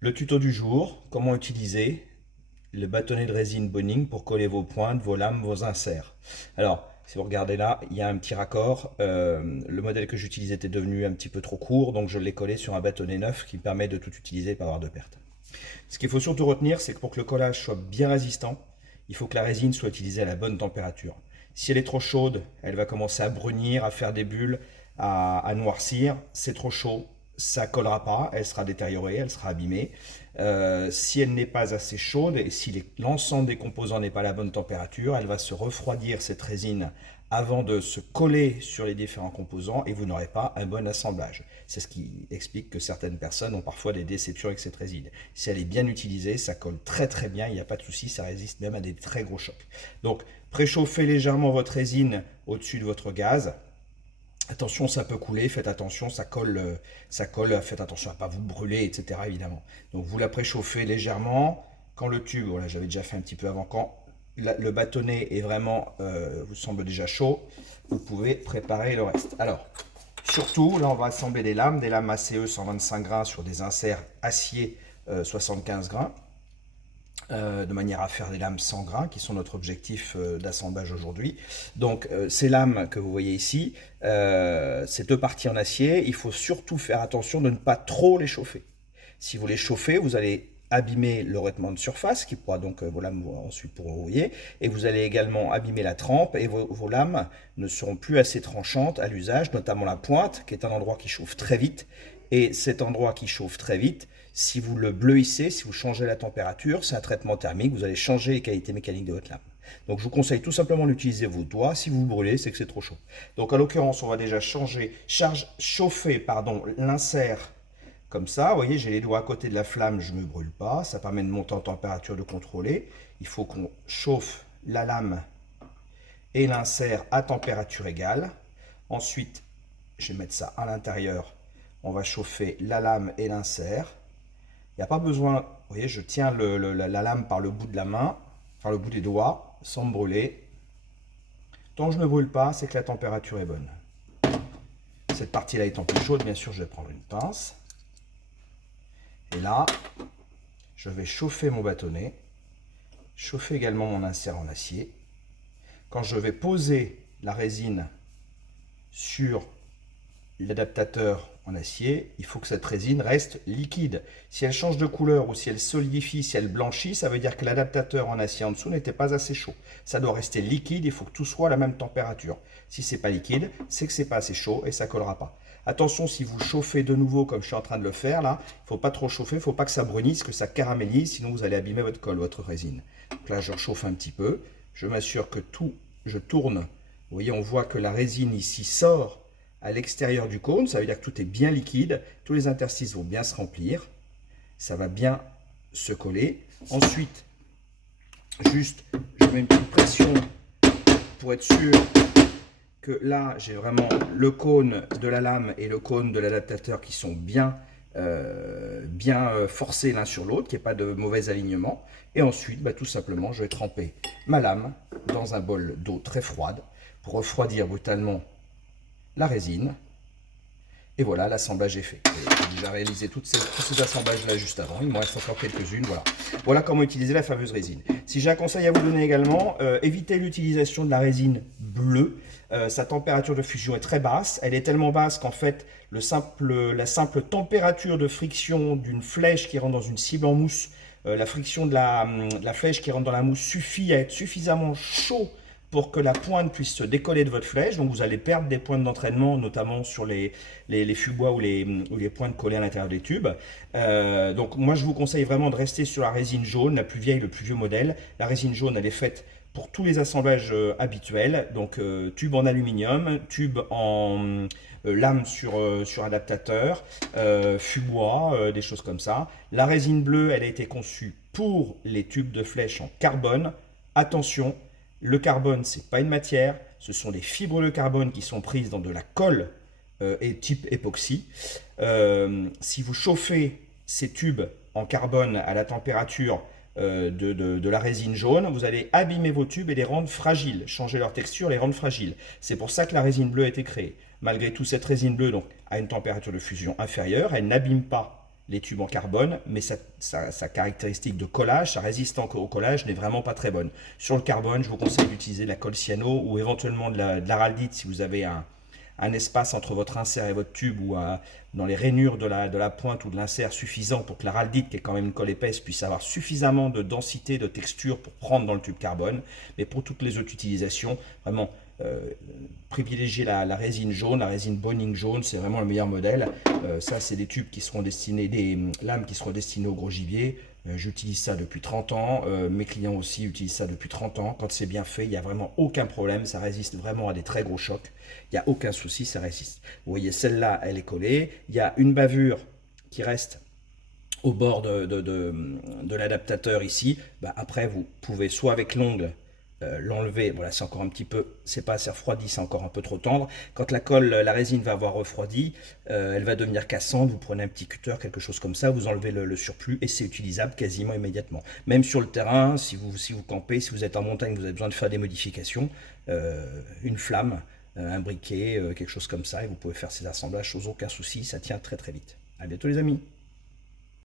Le tuto du jour, comment utiliser le bâtonnet de résine Boning pour coller vos pointes, vos lames, vos inserts. Alors, si vous regardez là, il y a un petit raccord. Le modèle que j'utilisais était devenu un petit peu trop court, donc je l'ai collé sur un bâtonnet neuf qui me permet de tout utiliser et pas avoir de perte. Ce qu'il faut surtout retenir, c'est que pour que le collage soit bien résistant, il faut que la résine soit utilisée à la bonne température. Si elle est trop chaude, elle va commencer à brunir, à faire des bulles, à noircir. C'est trop chaud, ça ne collera pas, elle sera détériorée, elle sera abîmée. Si elle n'est pas assez chaude et si l'ensemble des composants n'est pas à la bonne température, elle va se refroidir cette résine avant de se coller sur les différents composants et vous n'aurez pas un bon assemblage. C'est ce qui explique que certaines personnes ont parfois des déceptions avec cette résine. Si elle est bien utilisée, ça colle très très bien, il n'y a pas de souci, ça résiste même à des très gros chocs. Donc préchauffez légèrement votre résine au-dessus de votre gaz. Attention, ça peut couler, faites attention, ça colle, faites attention à ne pas vous brûler, etc. évidemment. Donc vous la préchauffez légèrement. Quand le tube, voilà, j'avais déjà fait un petit peu avant, quand le bâtonnet est vraiment, vous semble déjà chaud, vous pouvez préparer le reste. Alors, surtout, là on va assembler des lames ACE 125 grains sur des inserts acier 75 grains. De manière à faire des lames sans grains, qui sont notre objectif d'assemblage aujourd'hui. Donc ces lames que vous voyez ici, ces deux parties en acier, il faut surtout faire attention de ne pas trop les chauffer. Si vous les chauffez, vous allez abîmer le revêtement de surface, qui pourra donc vos lames ensuite pourront rouiller, et vous allez également abîmer la trempe, et vos lames ne seront plus assez tranchantes à l'usage, notamment la pointe, qui est un endroit qui chauffe très vite, et cet endroit qui chauffe très vite, si vous le bleuissez, si vous changez la température, c'est un traitement thermique, vous allez changer les qualités mécaniques de votre lame. Donc je vous conseille tout simplement d'utiliser vos doigts. Si vous brûlez, c'est que c'est trop chaud. Donc en l'occurrence, on va déjà chauffer l'insert comme ça. Vous voyez, j'ai les doigts à côté de la flamme, je ne me brûle pas. Ça permet de monter en température, de contrôler. Il faut qu'on chauffe la lame et l'insert à température égale. Ensuite, je vais mettre ça à l'intérieur. On va chauffer la lame et l'insert. Il n'y a pas besoin, vous voyez, je tiens la lame par le bout de la main, par le bout des doigts, sans me brûler. Tant que je ne me brûle pas, c'est que la température est bonne. Cette partie-là étant plus chaude, bien sûr, je vais prendre une pince. Et là, je vais chauffer mon bâtonnet, chauffer également mon insert en acier. Quand je vais poser la résine sur l'adaptateur en acier, il faut que cette résine reste liquide. Si elle change de couleur ou si elle solidifie, si elle blanchit, ça veut dire que l'adaptateur en acier en dessous n'était pas assez chaud. Ça doit rester liquide, il faut que tout soit à la même température. Si c'est pas liquide, c'est que c'est pas assez chaud et ça collera pas. Attention, si vous chauffez de nouveau comme je suis en train de le faire là, il ne faut pas trop chauffer, il ne faut pas que ça brunisse, que ça caramélise, sinon vous allez abîmer votre colle, votre résine. Donc là, je chauffe un petit peu, je m'assure que je tourne. Vous voyez, on voit que la résine ici sort à l'extérieur du cône, ça veut dire que tout est bien liquide, tous les interstices vont bien se remplir, ça va bien se coller. Ensuite, juste, je mets une petite pression pour être sûr que là, j'ai vraiment le cône de la lame et le cône de l'adaptateur qui sont bien forcés l'un sur l'autre, qu'il n'y ait pas de mauvais alignement. Et ensuite, tout simplement, je vais tremper ma lame dans un bol d'eau très froide pour refroidir brutalement la résine. Et voilà, l'assemblage est fait. J'ai déjà réalisé tous ces assemblages-là juste avant. Il m'en reste encore quelques-unes. Voilà comment utiliser la fameuse résine. Si j'ai un conseil à vous donner également, évitez l'utilisation de la résine bleue. Sa température de fusion est très basse. Elle est tellement basse qu'en fait, la simple température de friction d'une flèche qui rentre dans une cible en mousse, la friction de la flèche qui rentre dans la mousse suffit à être suffisamment chaud pour que la pointe puisse se décoller de votre flèche. Donc vous allez perdre des pointes d'entraînement, notamment sur les fubois ou les pointes collées à l'intérieur des tubes. Donc moi je vous conseille vraiment de rester sur la résine jaune, la plus vieille, le plus vieux modèle. La résine jaune, elle est faite pour tous les assemblages habituels. Donc tube en aluminium, tube en lame sur adaptateur, fubois, des choses comme ça. La résine bleue, elle a été conçue pour les tubes de flèche en carbone. Attention, le carbone, ce n'est pas une matière, ce sont des fibres de carbone qui sont prises dans de la colle et type époxy. Si vous chauffez ces tubes en carbone à la température de la résine jaune, vous allez abîmer vos tubes et les rendre fragiles, changer leur texture, les rendre fragiles. C'est pour ça que la résine bleue a été créée. Malgré tout, cette résine bleue donc, a une température de fusion inférieure, elle n'abîme pas les tubes en carbone, mais sa caractéristique de collage, sa résistance au collage n'est vraiment pas très bonne. Sur le carbone, je vous conseille d'utiliser de la colle cyano ou éventuellement de l'araldite si vous avez un espace entre votre insert et votre tube ou dans les rainures de la pointe ou de l'insert suffisant pour que l'araldite, qui est quand même une colle épaisse, puisse avoir suffisamment de densité, de texture pour prendre dans le tube carbone. Mais pour toutes les autres utilisations, vraiment, privilégier la résine jaune, la résine Boning jaune, c'est vraiment le meilleur modèle. Ça, c'est des tubes qui seront destinés, des lames qui seront destinées au gros gibier. J'utilise ça depuis 30 ans, mes clients aussi utilisent ça depuis 30 ans. Quand c'est bien fait, il n'y a vraiment aucun problème, ça résiste vraiment à des très gros chocs. Il n'y a aucun souci, ça résiste. Vous voyez, celle-là, elle est collée. Il y a une bavure qui reste au bord de l'adaptateur ici. Bah, après, vous pouvez soit avec l'ongle l'enlever, voilà, c'est encore un petit peu, c'est pas assez refroidi, c'est encore un peu trop tendre. Quand la résine va avoir refroidi, elle va devenir cassante, vous prenez un petit cutter, quelque chose comme ça, vous enlevez le surplus et c'est utilisable quasiment immédiatement. Même sur le terrain, si vous campez, si vous êtes en montagne, vous avez besoin de faire des modifications, une flamme, un briquet, quelque chose comme ça, et vous pouvez faire ces assemblages sans aucun souci, ça tient très très vite. À bientôt les amis.